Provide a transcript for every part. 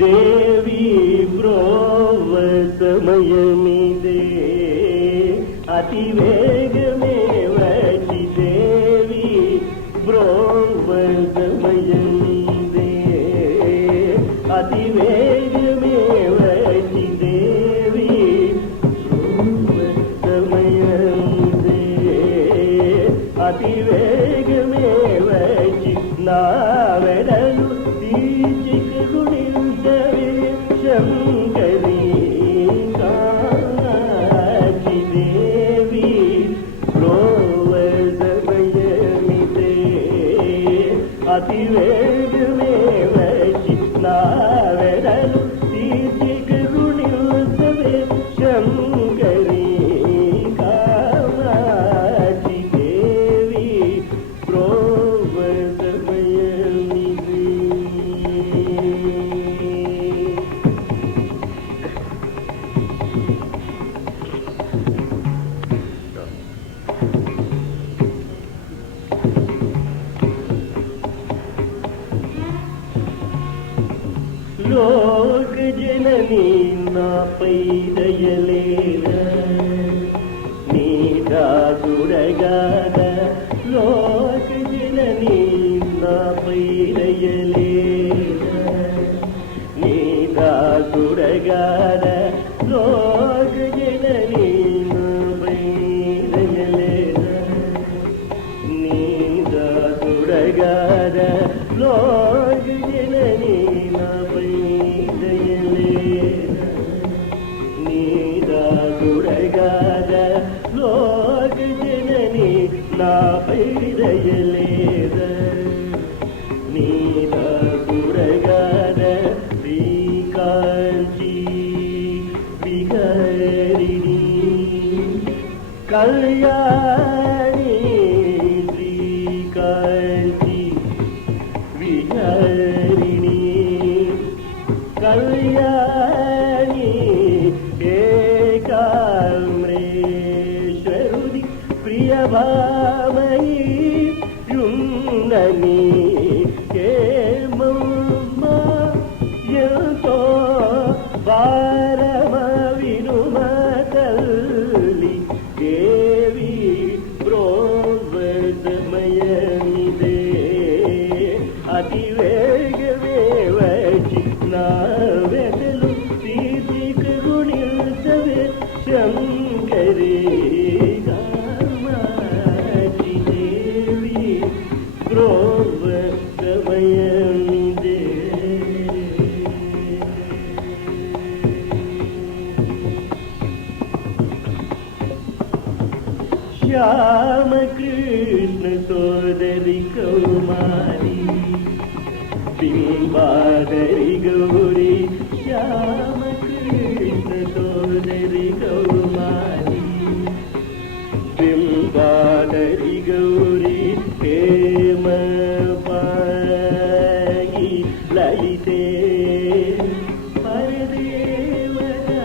देवी ब्रोव समयमिदे अतिवेगमे वचि देवी ब्रोव समयमिदे अतिवेगमे वचि देवी ब्रोव समयमिदे अतिवेगमे वचि नावेडलु शंकरी काची देवी ब्रोव समयमिदे अतिवेग में वचि नावेडलु तीर्थिकरुणिल्सवे शंकरी काची देवी ब्रोव समयमिदे लोक जननी नापै दयलेर नीदा सुरगाद लोक जननी नापै दयलेर नीदा सुरगाद लोक जननी नापै दयलेर नीदा सुरगाद लोक जननी सुरगाद लोक जननी नापै दयलेर नीदा सुरगाद श्रीकांची विहरिणी कल्याणी श्रीकांची विहरिणी कल्याणी काम्रेश्वरुनि प्रियभामयी युन्ननी हेमम्म यतो वारम विनुम तल्लि देवी ब्रोव समयमिदे अतिवेगमे वचि नावेडलु तीर्थिकरुणिल्सवे शंकरी कामाची देवी ब्रोव समयमिदे श्याम कृष्ण सोदरी कौमारी बिंबाधरी गौरी श्याम कृष्ण सोदरी कौमारी बिंबाधरी गौरी हेम पागी ललिते परदेवता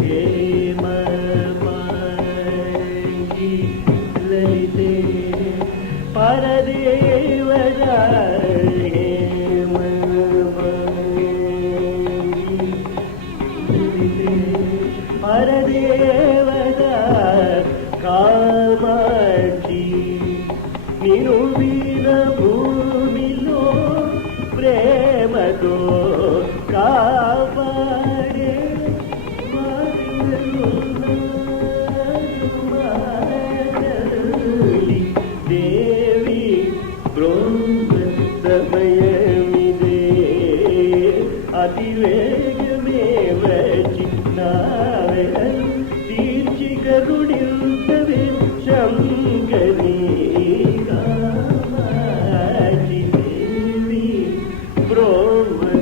हेम पागी ललिते परदेवता परदेवता कामाक्षी निनु वीन भूमिलो प्रेमतो कापाडे मातुली देवी ब्रोव समयमिदे अतिवेगमे ಯೌವನ